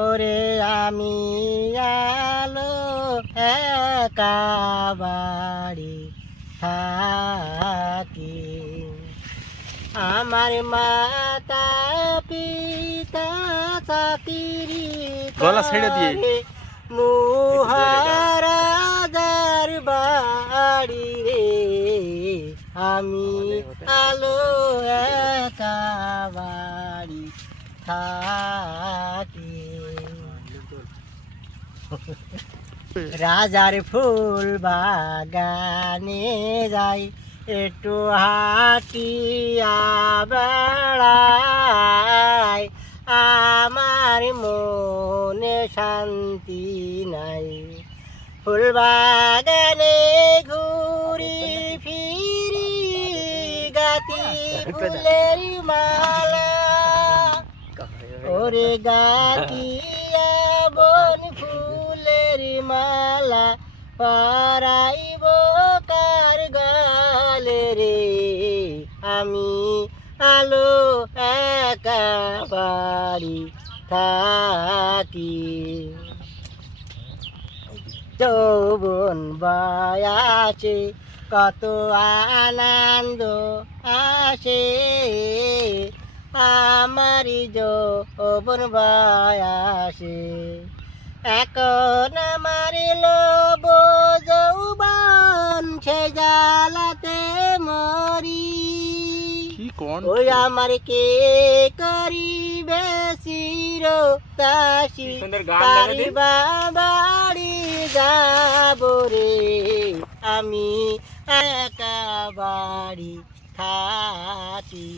ওরে আমি আলো একা বাড়ি থাকি, আমার মাতা পিতা চাকরি গলা ছেড়ে দিয়ে মহারাজার বাড়ি রে, আমি আলো একা বাড়ি থাকি। রাজার ফুল বাগানে যাই, একটু হাঁটিয়া বেড়াই, আমার মনে শান্তি নাই। ফুল বাগানে ঘুরি ফিরি, গাতি ফুলের মালা, ওরে গাতিয়া বন ফুলের মালা, পরাইব কার গালে রে, আমি আলো একা বাড়ি থাকি। যৌবন বয়াসে কত আনন্দ আসে, আমারি যৌবন বয়াসে, এখন আমার লোভ যৌবন, সে জ্বালাতে মরি। ওই আমার কে করিবে চিরদাসী, তারি বাড়ি যাব রে, আমি একা বাড়ি থাকি।